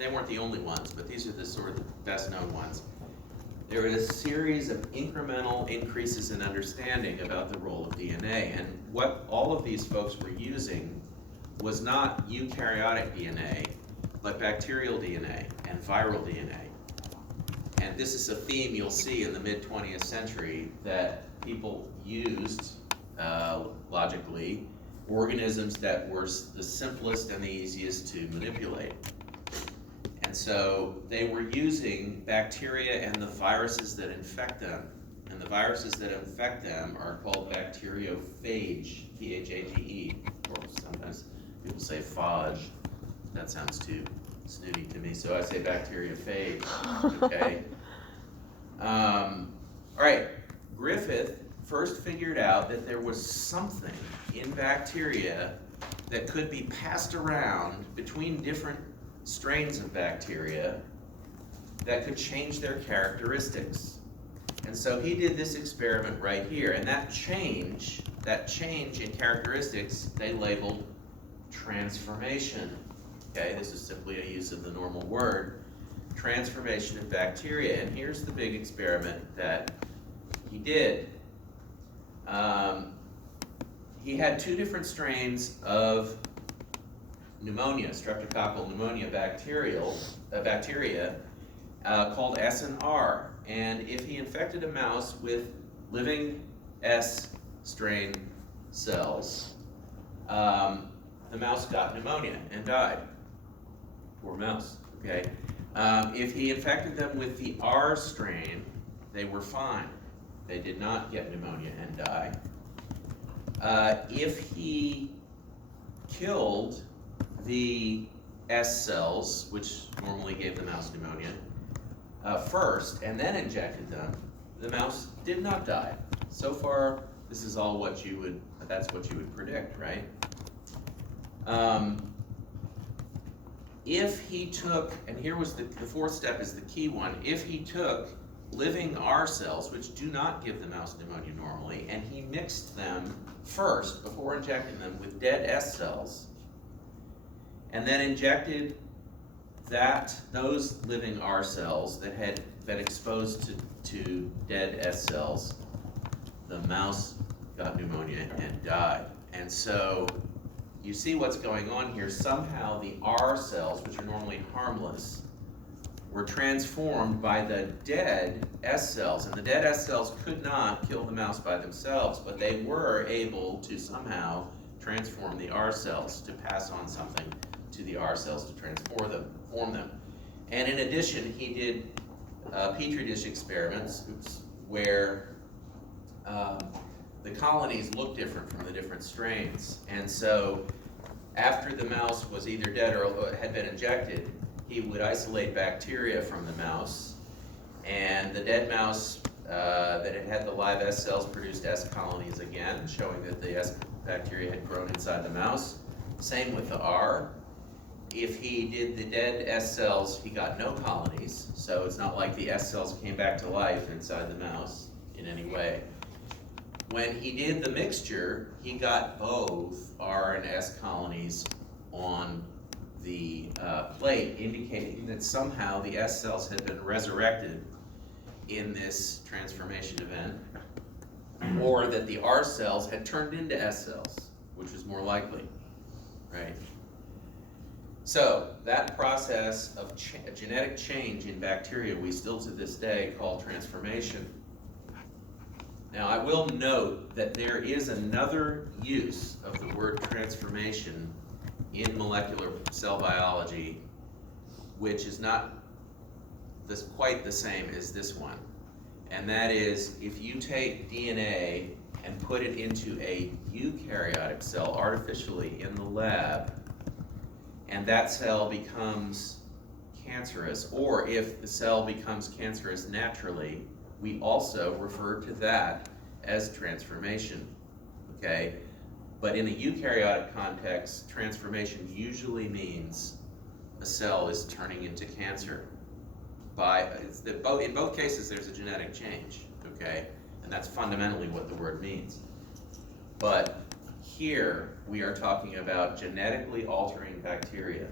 they weren't the only ones, but these are the sort of the best known ones. There is a series of incremental increases in understanding about the role of DNA. And what all of these folks were using was not eukaryotic DNA, but bacterial DNA and viral DNA. And this is a theme you'll see in the mid-20th century, that people used, logically, organisms that were the simplest and the easiest to manipulate. And so they were using bacteria and the viruses that infect them. And the viruses that infect them are called bacteriophage, P-H-A-G-E, or sometimes people say phage. That sounds too snooty to me, so I say bacteriophage, okay? All right, Griffith first figured out that there was something in bacteria that could be passed around between different strains of bacteria that could change their characteristics. And so he did this experiment right here, and that change in characteristics, they labeled transformation. Okay, this is simply a use of the normal word, transformation of bacteria. And here's the big experiment that he did. He had two different strains of pneumonia, streptococcal pneumonia bacteria called S and R. And if he infected a mouse with living S strain cells, the mouse got pneumonia and died. Poor mouse, okay? If he infected them with the R strain, they were fine. They did not get pneumonia and die. If he killed the S cells, which normally gave the mouse pneumonia, first, and then injected them, the mouse did not die. So far, this is all that's what you would predict, right? If he took, and here was the fourth step is the key one, if he took living R cells, which do not give the mouse pneumonia normally, and he mixed them first, before injecting them, with dead S cells, and then injected those living R cells that had been exposed to dead S cells, the mouse got pneumonia and died. And so you see what's going on here. Somehow the R cells, which are normally harmless, were transformed by the dead S cells. And the dead S cells could not kill the mouse by themselves, but they were able to somehow transform the R cells, to pass on something to the R cells to transform them. And in addition, he did Petri dish experiments where the colonies looked different from the different strains. And so after the mouse was either dead or had been injected, he would isolate bacteria from the mouse, and the dead mouse that had the live S cells produced S colonies again, showing that the S bacteria had grown inside the mouse. Same with the R. If he did the dead S cells, he got no colonies, so it's not like the S cells came back to life inside the mouse in any way. When he did the mixture, he got both R and S colonies on the plate, indicating that somehow the S cells had been resurrected in this transformation event, or that the R cells had turned into S cells, which was more likely, right? So that process of genetic change in bacteria, we still to this day call transformation. Now I will note that there is another use of the word transformation in molecular cell biology, which is not quite the same as this one. And that is, if you take DNA and put it into a eukaryotic cell artificially in the lab, and that cell becomes cancerous, or if the cell becomes cancerous naturally, we also refer to that as transformation, okay? But in a eukaryotic context, transformation usually means a cell is turning into cancer. In both cases, there's a genetic change, okay? And that's fundamentally what the word means. But here, we are talking about genetically altering bacteria.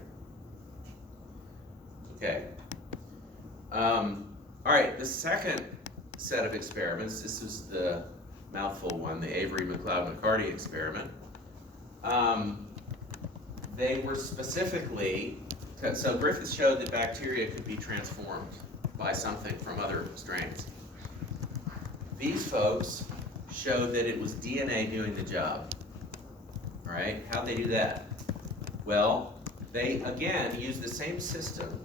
Okay. All right, the second set of experiments, this was the mouthful one, the Avery McLeod-McCarty experiment. They were specifically, so Griffith showed that bacteria could be transformed by something from other strains. These folks showed that it was DNA doing the job. All right, how'd they do that? Well, they again used the same system,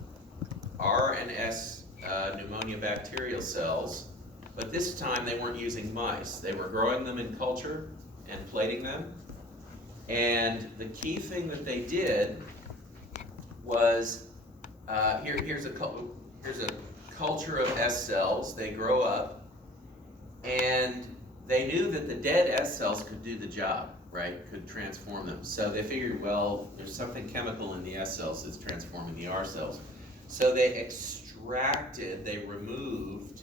R and S pneumonia bacterial cells, but this time they weren't using mice. They were growing them in culture and plating them. And the key thing that they did was, here's a culture of S cells. They grow up, and they knew that the dead S cells could do the job, right? Could transform them. So they figured, well, there's something chemical in the S cells that's transforming the R cells. So they removed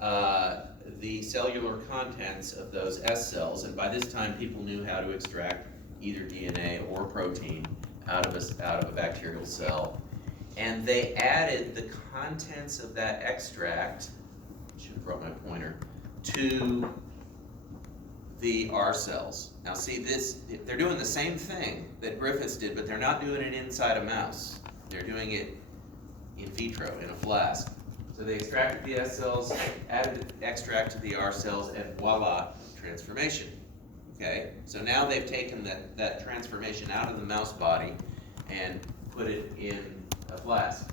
the cellular contents of those S cells, and by this time people knew how to extract either DNA or protein out of a bacterial cell. And they added the contents of that extract, I should have brought my pointer, to the R cells. Now see this, they're doing the same thing that Griffiths did, but they're not doing it inside a mouse. They're doing it in vitro, in a flask. So they extracted the S cells, added the extract to the R cells, and voila, transformation. Okay, so now they've taken that transformation out of the mouse body and put it in a flask.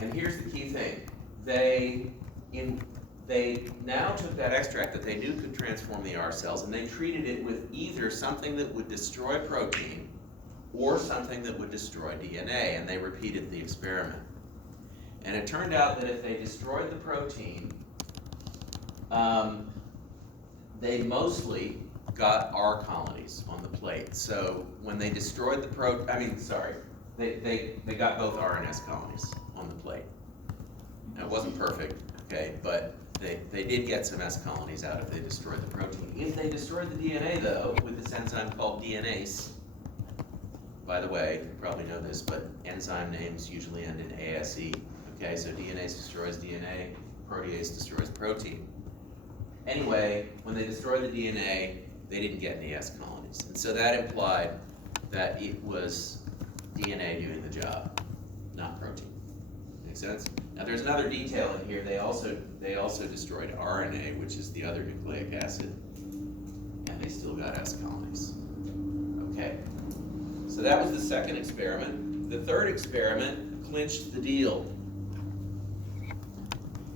And here's the key thing. They now took that extract that they knew could transform the R cells, and they treated it with either something that would destroy protein or something that would destroy DNA, and they repeated the experiment. And it turned out that if they destroyed the protein, they mostly got R colonies on the plate. So when they destroyed the they got both R and S colonies on the plate. Now, it wasn't perfect, okay, but they did get some S colonies out if they destroyed the protein. If they destroyed the DNA, though, with this enzyme called DNase, by the way, you probably know this, but enzyme names usually end in ASE. Okay, so DNase destroys DNA, protease destroys protein. Anyway, when they destroyed the DNA, they didn't get any S colonies. And so that implied that it was DNA doing the job, not protein. Make sense? Now there's another detail in here. They also destroyed RNA, which is the other nucleic acid, and they still got S colonies. Okay, so that was the second experiment. The third experiment clinched the deal.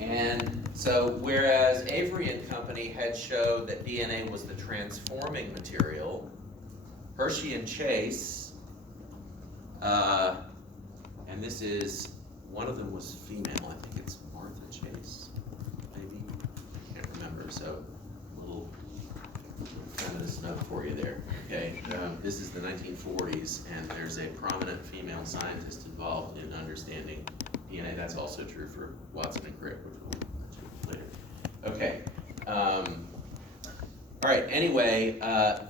And so whereas Avery and Company had showed that DNA was the transforming material, Hershey and Chase, and this is, one of them was female, I think it's Martha Chase, maybe, I can't remember, so a little feminist note for you there, okay? This is the 1940s, and there's a prominent female scientist involved in understanding DNA. That's also true for Watson and Crick, which we'll mention later. Okay. All right, anyway,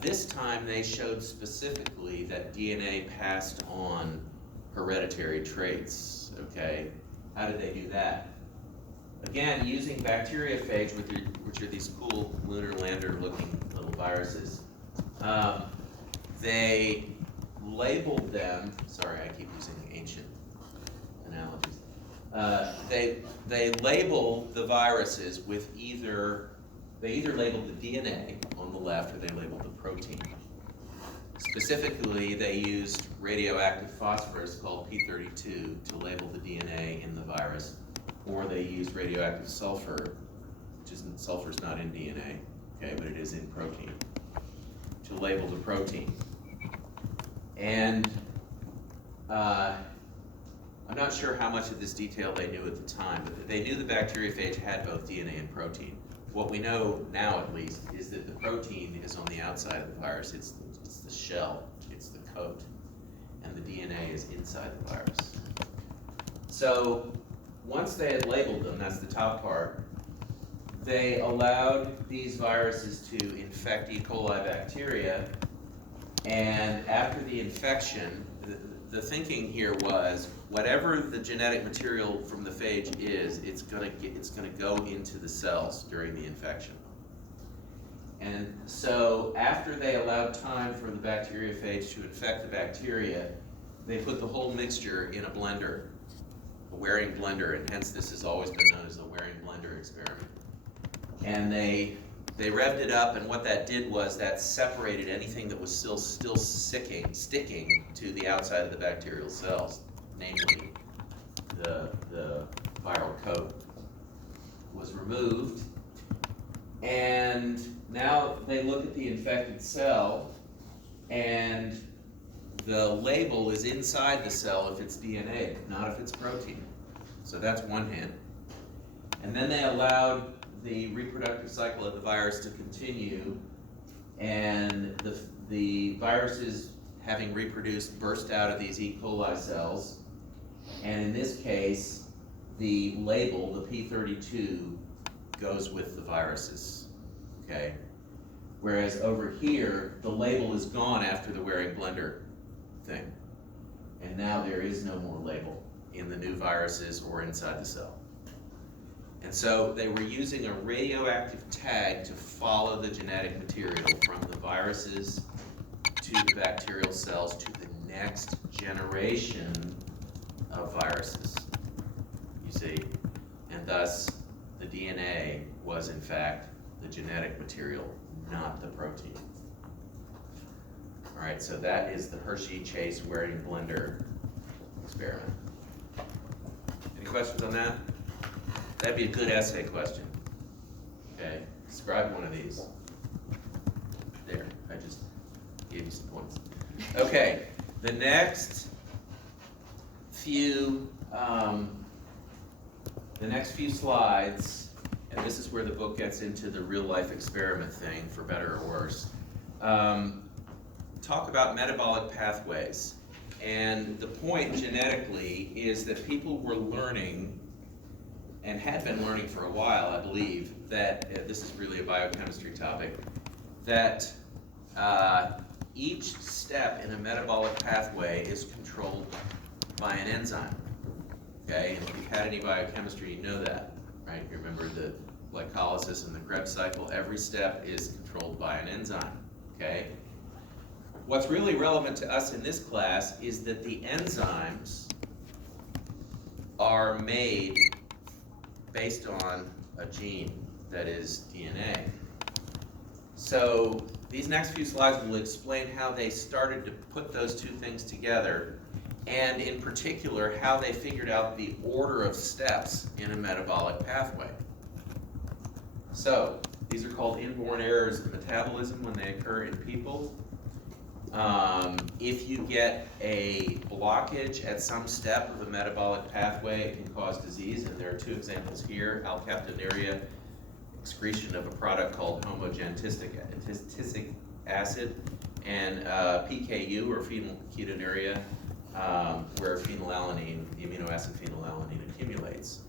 this time they showed specifically that DNA passed on hereditary traits, okay? How did they do that? Again, using bacteriophage, which are these cool lunar lander-looking little viruses. They labeled them, sorry, I keep using ancient analogies. They label the viruses with they either labeled the DNA on the left or they labeled the protein. Specifically, they used radioactive phosphorus called P32 to label the DNA in the virus, or they used radioactive sulfur, sulfur's not in DNA, okay, but it is in protein, to label the protein. And I'm not sure how much of this detail they knew at the time, but they knew the bacteriophage had both DNA and protein. What we know now, at least, is that the protein is on the outside of the virus. It's the shell, it's the coat, and the DNA is inside the virus. So once they had labeled them, that's the top part, they allowed these viruses to infect E. coli bacteria, and after the infection, the thinking here was, whatever the genetic material from the phage is, it's gonna go into the cells during the infection. And so after they allowed time for the bacteriophage to infect the bacteria, they put the whole mixture in a blender, a Waring blender, and hence this has always been known as the Waring blender experiment. And they revved it up, and what that did was that separated anything that was still sticking to the outside of the bacterial cells, namely the viral coat was removed. And now they look at the infected cell, and the label is inside the cell if it's DNA, not if it's protein. So that's one hand. And then they allowed the reproductive cycle of the virus to continue, and the viruses, having reproduced, burst out of these E. coli cells, and in this case, the label, the P32, goes with the viruses, okay? Whereas over here, the label is gone after the Waring blender thing, and now there is no more label in the new viruses or inside the cell. And so they were using a radioactive tag to follow the genetic material from the viruses to the bacterial cells to the next generation of viruses, you see. And thus, the DNA was in fact the genetic material, not the protein. All right, so that is the Hershey-Chase Waring blender experiment. Any questions on that? That'd be a good essay question. Okay, describe one of these. There, I just gave you some points. Okay, the next few slides, and this is where the book gets into the real life experiment thing, for better or worse, talk about metabolic pathways. And the point genetically is that people were learning, and had been learning for a while, I believe, that this is really a biochemistry topic, that each step in a metabolic pathway is controlled by an enzyme. Okay, and if you've had any biochemistry, you know that, right? You remember the glycolysis and the Krebs cycle. Every step is controlled by an enzyme. Okay. What's really relevant to us in this class is that the enzymes are made based on a gene, that is DNA. So these next few slides will explain how they started to put those two things together, and in particular, how they figured out the order of steps in a metabolic pathway. So these are called inborn errors of metabolism when they occur in people. If you get a blockage at some step of a metabolic pathway, it can cause disease, and there are two examples here: alkaptonuria, excretion of a product called homogentistic acid, and PKU, or phenylketonuria, where phenylalanine, the amino acid phenylalanine, accumulates.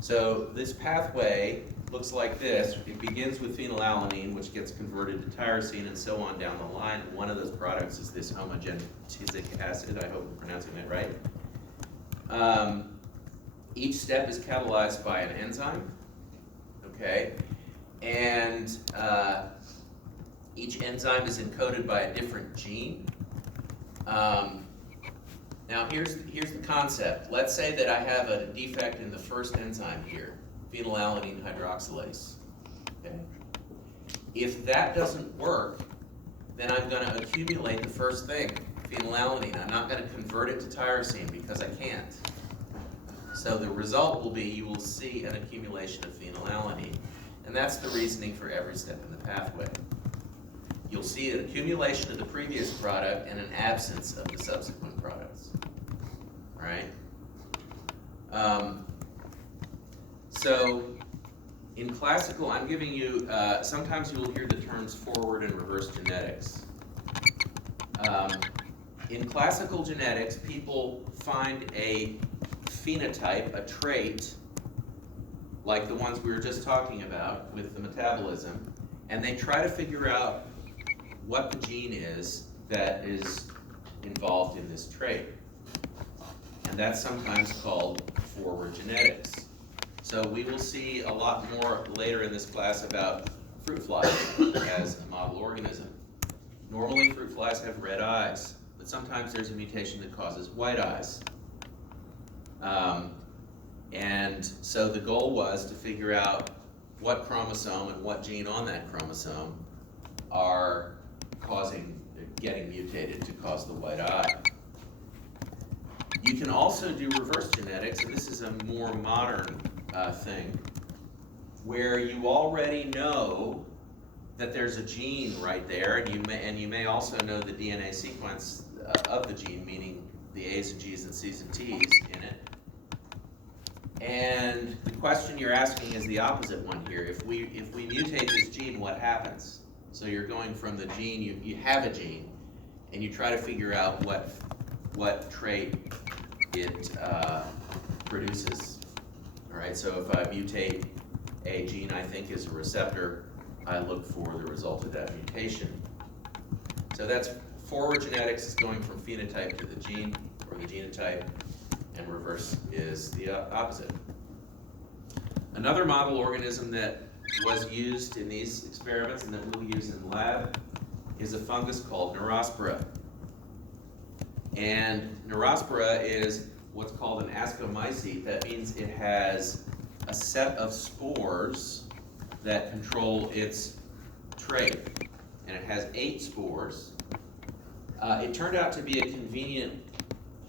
So this pathway looks like this. It begins with phenylalanine, which gets converted to tyrosine, and so on down the line. One of those products is this homogentistic acid. I hope I'm pronouncing that right. Each step is catalyzed by an enzyme, okay? And each enzyme is encoded by a different gene. Now here's the concept. Let's say that I have a defect in the first enzyme here, phenylalanine hydroxylase. Okay? If that doesn't work, then I'm going to accumulate the first thing, phenylalanine. I'm not going to convert it to tyrosine because I can't. So the result will be you will see an accumulation of phenylalanine. And that's the reasoning for every step in the pathway. You'll see an accumulation of the previous product and an absence of the subsequent products. All right? So in classical, I'm giving you, sometimes you will hear the terms forward and reverse genetics. In classical genetics, people find a phenotype, a trait, like the ones we were just talking about with the metabolism, and they try to figure out what the gene is that is involved in this trait. And that's sometimes called forward genetics. So we will see a lot more later in this class about fruit flies as a model organism. Normally fruit flies have red eyes, but sometimes there's a mutation that causes white eyes. And so the goal was to figure out what chromosome and what gene on that chromosome are getting mutated to cause the white eye. You can also do reverse genetics, and this is a more modern thing, where you already know that there's a gene right there, and you may also know the DNA sequence of the gene, meaning the A's and G's and C's and T's in it. And the question you're asking is the opposite one here. If we mutate this gene, what happens? So you're going from the gene, you have a gene, and you try to figure out what trait it produces. All right, so if I mutate a gene I think is a receptor, I look for the result of that mutation. So that's forward genetics, is going from phenotype to the gene or the genotype, and reverse is the opposite. Another model organism that was used in these experiments and that we'll use in the lab is a fungus called Neurospora. And Neurospora is what's called an ascomycete. That means it has a set of spores that control its trait. And it has 8 spores. It turned out to be a convenient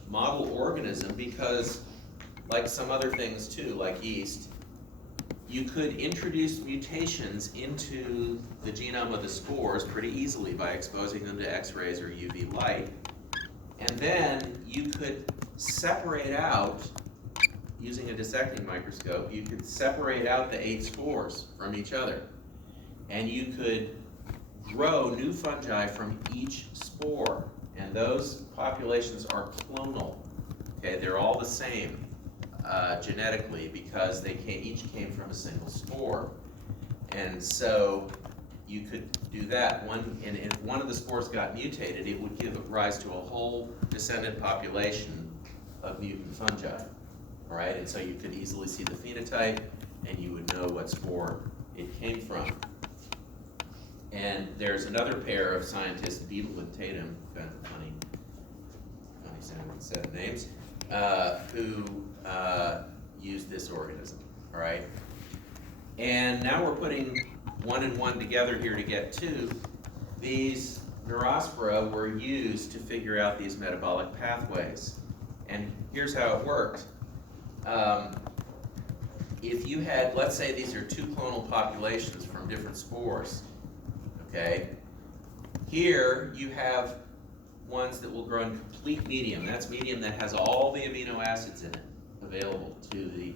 model organism because, like some other things too, like yeast, you could introduce mutations into the genome of the spores pretty easily by exposing them to X-rays or UV light. And then you could separate out, using a dissecting microscope, you could separate out the 8 spores from each other. And you could grow new fungi from each spore. And those populations are clonal. Okay, they're all the same genetically because they each came from a single spore. And so you could do that. And if one of the spores got mutated, it would give rise to a whole descendant population of mutant fungi. All right, and so you could easily see the phenotype, and you would know what spore it came from. And there's another pair of scientists, Beadle and Tatum, kind of funny sounding set of names, who used this organism. All right, and now we're putting 1 and 1 together here to get 2. These Neurospora were used to figure out these metabolic pathways. And here's how it worked. If you had, let's say these are 2 clonal populations from different spores, okay? Here you have ones that will grow in complete medium. That's medium that has all the amino acids in it available to the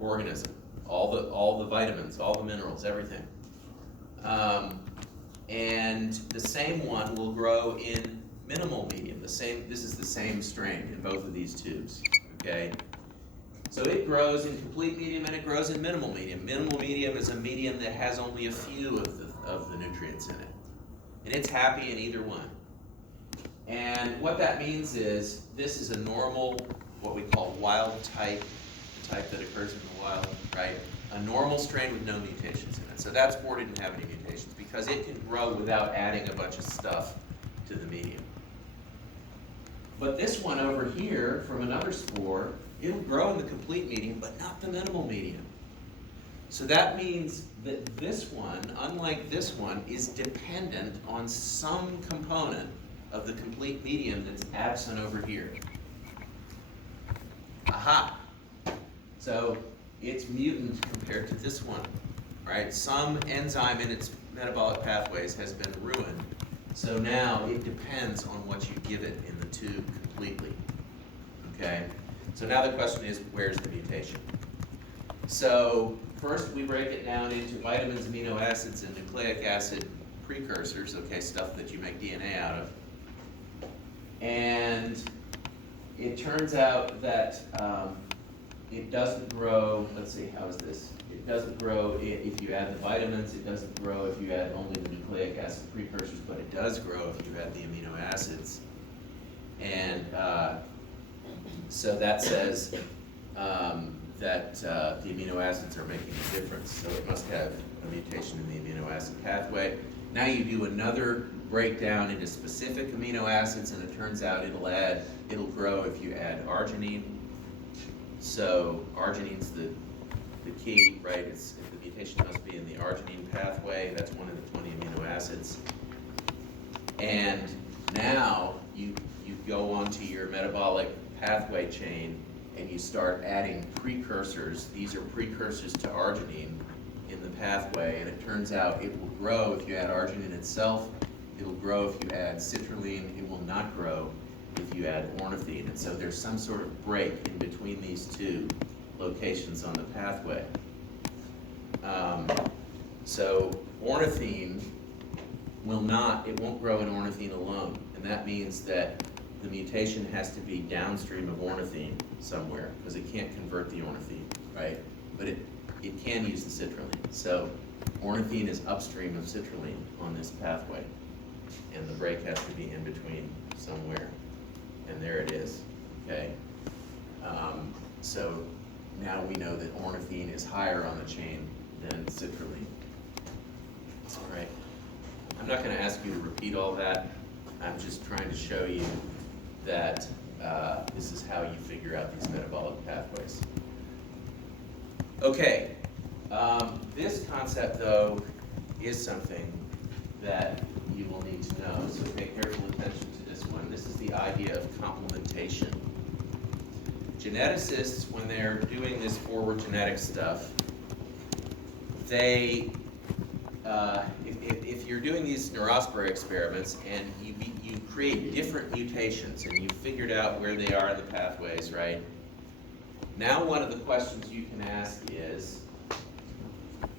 organism. All the vitamins, all the minerals, everything. And the same one will grow in minimal medium. This is the same strain in both of these tubes, okay? So it grows in complete medium and it grows in minimal medium. Minimal medium is a medium that has only a few of the nutrients in it. And it's happy in either one. And what that means is this is a normal, what we call wild type, the type that occurs in the wild, right? A normal strain with no mutations in it. So that spore didn't have any mutations because it can grow without adding a bunch of stuff to the medium. But this one over here from another spore, it'll grow in the complete medium, but not the minimal medium. So that means that this one, unlike this one, is dependent on some component of the complete medium that's absent over here. Aha! So it's mutant compared to this one, right? Some enzyme in its metabolic pathways has been ruined. So now it depends on what you give it in the tube completely, okay? So now the question is, where's the mutation? So first we break it down into vitamins, amino acids, and nucleic acid precursors, okay, stuff that you make DNA out of. And it turns out that it doesn't grow, let's see, how is this? It doesn't grow if you add the vitamins, it doesn't grow if you add only the nucleic acid precursors, but it does grow if you add the amino acids. And So that says that the amino acids are making a difference, so it must have a mutation in the amino acid pathway. Now you do another breakdown into specific amino acids, and it turns out it'll grow if you add arginine. So arginine's the key, right? The mutation must be in the arginine pathway. That's one of the 20 amino acids. And now you go onto your metabolic pathway chain and you start adding precursors. These are precursors to arginine in the pathway, and it turns out it will grow if you add arginine itself. It'll grow if you add citrulline. It will not grow if you add ornithine. And so there's some sort of break in between these two locations on the pathway. So ornithine it won't grow in ornithine alone, and that means that the mutation has to be downstream of ornithine somewhere, because it can't convert the ornithine, right? But it can use the citrulline. So ornithine is upstream of citrulline on this pathway, and the break has to be in between somewhere, and there it is, okay? So now we know that ornithine is higher on the chain than citrulline. All right. I'm not going to ask you to repeat all that. I'm just trying to show you that this is how you figure out these metabolic pathways. Okay, this concept, though, is something that you will need to know, so pay careful attention to this one. This is the idea of complementation. Geneticists, when they're doing this forward genetic stuff, they if you're doing these Neuraspora experiments and you create different mutations and you've figured out where they are in the pathways, right? Now one of the questions you can ask is,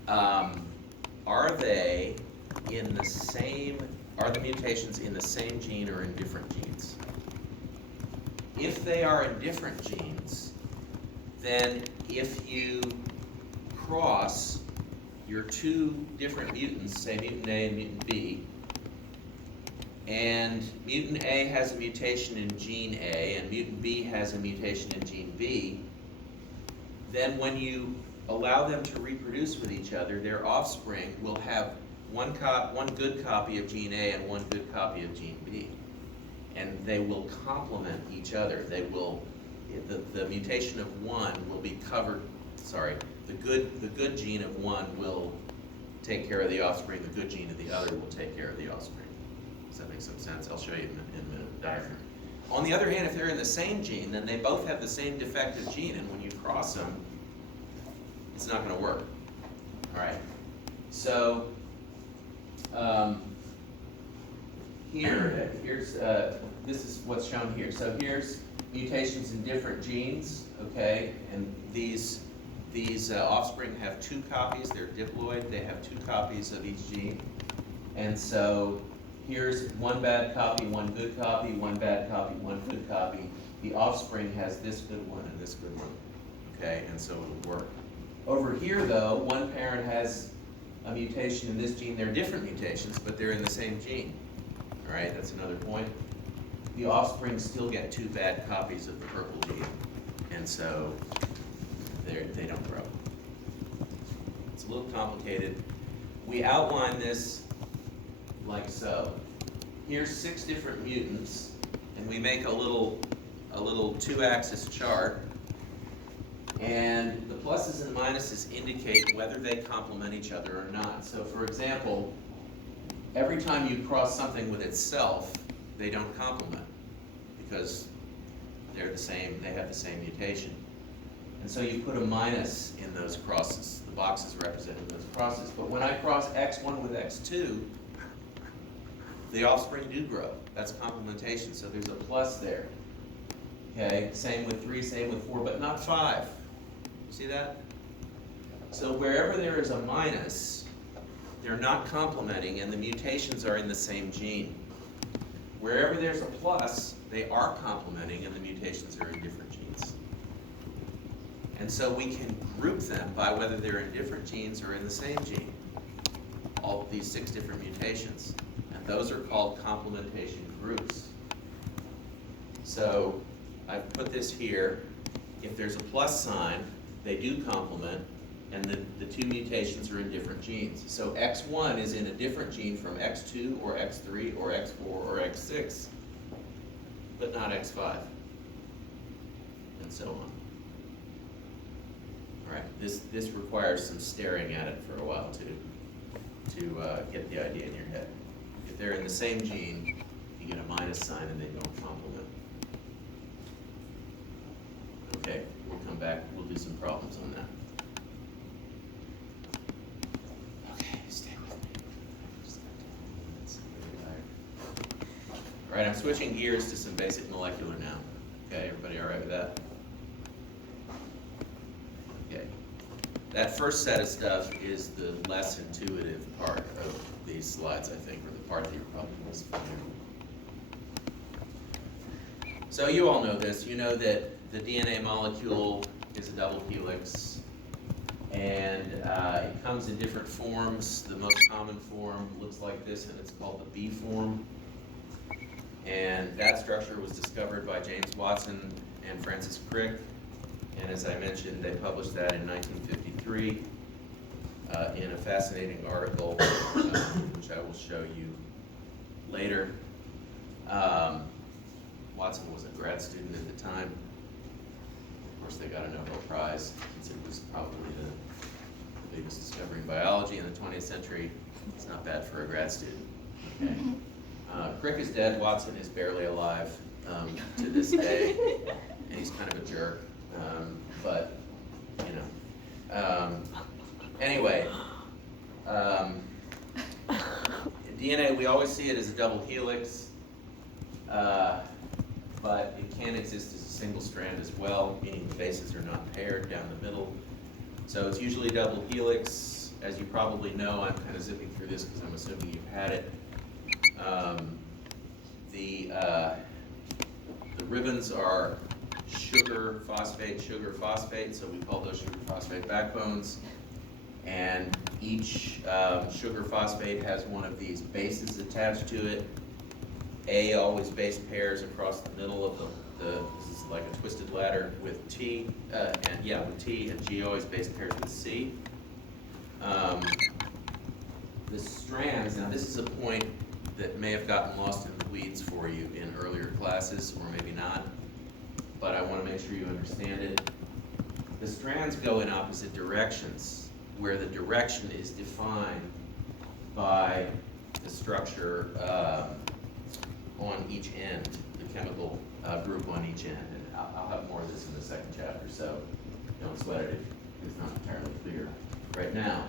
are the mutations in the same gene or in different genes? If they are in different genes, then if you cross your two different mutants, say mutant A and mutant B, and mutant A has a mutation in gene A and mutant B has a mutation in gene B, then when you allow them to reproduce with each other, their offspring will have one good copy of gene A and one good copy of gene B. And they will complement each other. The mutation of one will be covered, the good gene of one will take care of the offspring, the good gene of the other will take care of the offspring. Does that make some sense? I'll show you in a minute, diagram. On the other hand, if they're in the same gene, then they both have the same defective gene, and when you cross them, it's not going to work. All right. So this is what's shown here. So here's mutations in different genes, okay, and these offspring have two copies. They're diploid. They have two copies of each gene, and so here's one bad copy, one good copy, one bad copy, one good copy. The offspring has this good one and this good one, okay, and so it'll work. Over here, though, one parent has a mutation in this gene. They're different mutations, but they're in the same gene. All right, that's another point. The offspring still get two bad copies of the purple gene, and so they don't grow. It's a little complicated. We outline this like so. Here's 6 different mutants, and we make a little 2-axis chart. And the pluses and minuses indicate whether they complement each other or not. So for example, every time you cross something with itself, they don't complement because they're the same, they have the same mutation. And so you put a minus in those crosses. The boxes represent those crosses. But when I cross X1 with X2, the offspring do grow. That's complementation, so there's a plus there. Okay, same with 3, same with 4, but not 5. See that? So wherever there is a minus, they're not complementing and the mutations are in the same gene. Wherever there's a plus, they are complementing and the mutations are in different genes. And so we can group them by whether they're in different genes or in the same gene. All of these 6 different mutations. And those are called complementation groups. So I've put this here. If there's a plus sign, they do complement, and the two mutations are in different genes. So X1 is in a different gene from X2 or X3 or X4 or X6, but not X5, and so on. All right, this requires some staring at it for a while to get the idea in your head. If they're in the same gene, you get a minus sign and they don't complement. Okay, we'll come back, we'll do some problems on that. Okay, stay with me. All right, I'm switching gears to some basic molecular now. Okay, everybody all right with that? Okay. That first set of stuff is the less intuitive part of these slides, I think, or the part that you're probably most familiar with. So you all know this. You know that the DNA molecule is a double helix, and it comes in different forms. The most common form looks like this, and it's called the B form. And that structure was discovered by James Watson and Francis Crick. And as I mentioned, they published that in 1953 in a fascinating article, which I will show you later. Watson was a grad student at the time. Of course, they got a Nobel Prize, since it was probably the biggest discovery in biology in the 20th century. It's not bad for a grad student. Okay. Crick is dead. Watson is barely alive to this day, and he's kind of a jerk. But, you know. Anyway, DNA, we always see it as a double helix, but it can exist as a single strand as well, meaning the bases are not paired down the middle. So it's usually double helix. As you probably know, I'm kind of zipping through this because I'm assuming you've had it. The ribbons are sugar, phosphate, so we call those sugar phosphate backbones. And each sugar phosphate has one of these bases attached to it. A always base pairs across the middle of this is like a twisted ladder with T, with T, and G always base pairs with C. The strands, now this is a point that may have gotten lost in the weeds for you in earlier classes, or maybe not, but I want to make sure you understand it. The strands go in opposite directions, where the direction is defined by the structure on each end, the chemical group on each end. And I'll have more of this in the second chapter, so don't sweat it if it's not entirely clear right now.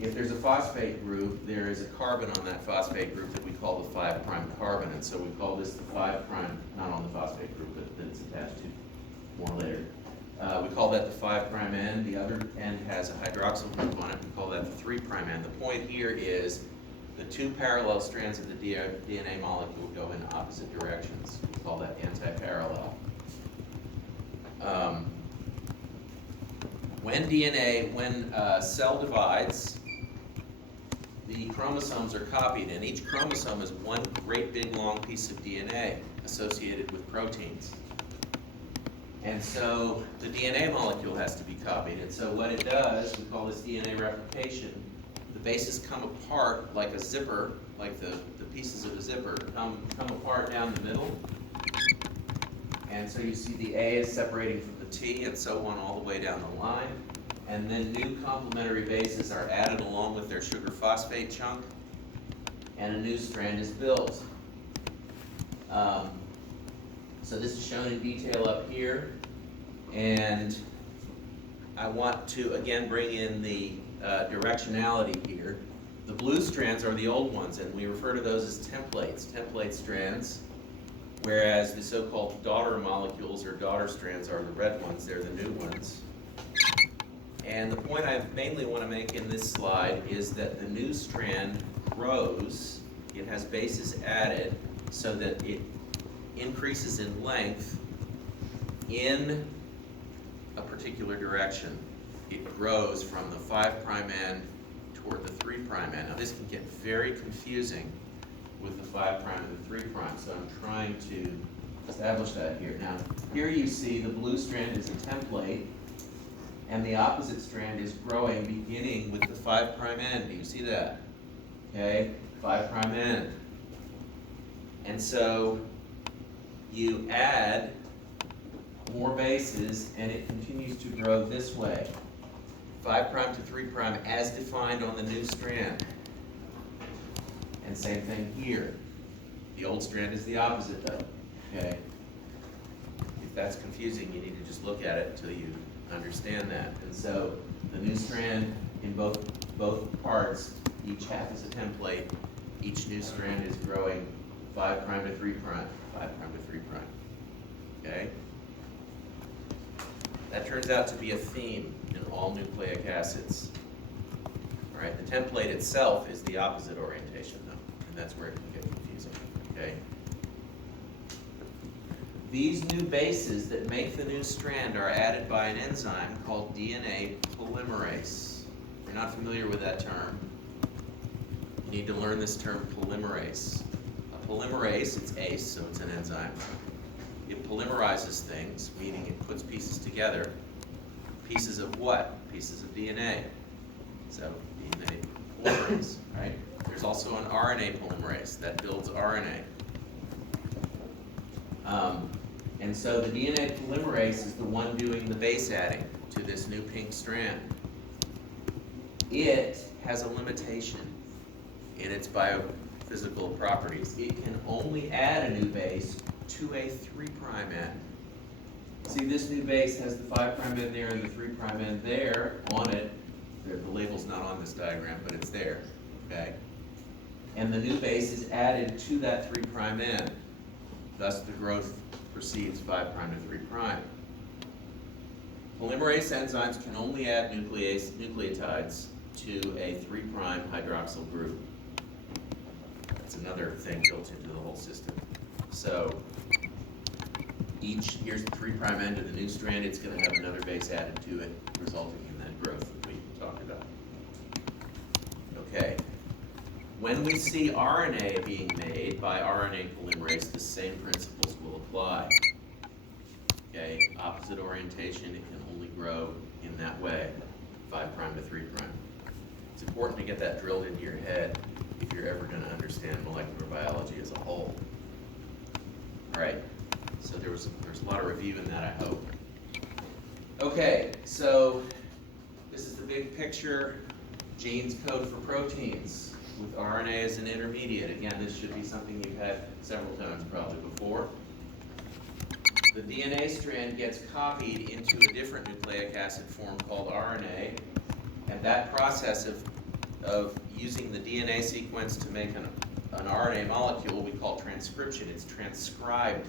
If there's a phosphate group, there is a carbon on that phosphate group that we call the 5' carbon, and so we call this the 5', not on the phosphate group, but that it's attached to more later. We call that the 5' end. The other end has a hydroxyl group on it. We call that the 3' end. The point here is the two parallel strands of the DNA molecule go in opposite directions. We call that anti-parallel. When cell divides, the chromosomes are copied, and each chromosome is one great big long piece of DNA associated with proteins. And so the DNA molecule has to be copied. And so what it does, we call this DNA replication. The bases come apart like a zipper, like the pieces of a zipper come apart down the middle. And so you see the A is separating from the T and so on all the way down the line. And then new complementary bases are added along with their sugar phosphate chunk, and a new strand is built. So this is shown in detail up here, and I want to again bring in the directionality here. The blue strands are the old ones, and we refer to those as template strands, whereas the so-called daughter molecules or daughter strands are the red ones, they're the new ones. And the point I mainly want to make in this slide is that the new strand grows, it has bases added so that it increases in length in a particular direction. It grows from the 5' end toward the 3' end. Now this can get very confusing with the 5' and the 3', so I'm trying to establish that here. Now, here you see the blue strand is a template, and the opposite strand is growing, beginning with the 5' end. Do you see that? Okay, 5' end. And so you add more bases, and it continues to grow this way. 5' to 3' as defined on the new strand. And same thing here. The old strand is the opposite though, okay? If that's confusing, you need to just look at it until you understand that. And so the new strand in both parts, each half is a template. Each new strand is growing 5' to 3', 5' to 3'. Okay? That turns out to be a theme in all nucleic acids. All right, the template itself is the opposite orientation though, and that's where it can get confusing. Okay? These new bases that make the new strand are added by an enzyme called DNA polymerase. If you're not familiar with that term, you need to learn this term polymerase. A polymerase, it's ACE, so it's an enzyme. It polymerizes things, meaning it puts pieces together. Pieces of what? Pieces of DNA. So DNA polymerase, right? There's also an RNA polymerase that builds RNA. And so the DNA polymerase is the one doing the base adding to this new pink strand. It has a limitation in its biophysical properties. It can only add a new base to a 3' end. See, this new base has the 5' end there and the 3' end there on it. The label's not on this diagram, but it's there, okay? And the new base is added to that 3' end. Thus, the growth proceeds 5' to 3'. Polymerase enzymes can only add nucleotides to a 3' hydroxyl group. That's another thing built into the whole system. So, here's the 3' end of the new strand, it's going to have another base added to it, resulting in that growth that we talked about. Okay. When we see RNA being made by RNA polymerase, the same principles will apply. Okay, opposite orientation, it can only grow in that way, 5' to 3'. It's important to get that drilled into your head if you're ever going to understand molecular biology as a whole. All right, so there's a lot of review in that, I hope. Okay, so this is the big picture. Genes code for proteins with RNA as an intermediate. Again, this should be something you've had several times probably before. The DNA strand gets copied into a different nucleic acid form called RNA, and that process of using the DNA sequence to make an RNA molecule we call transcription. It's transcribed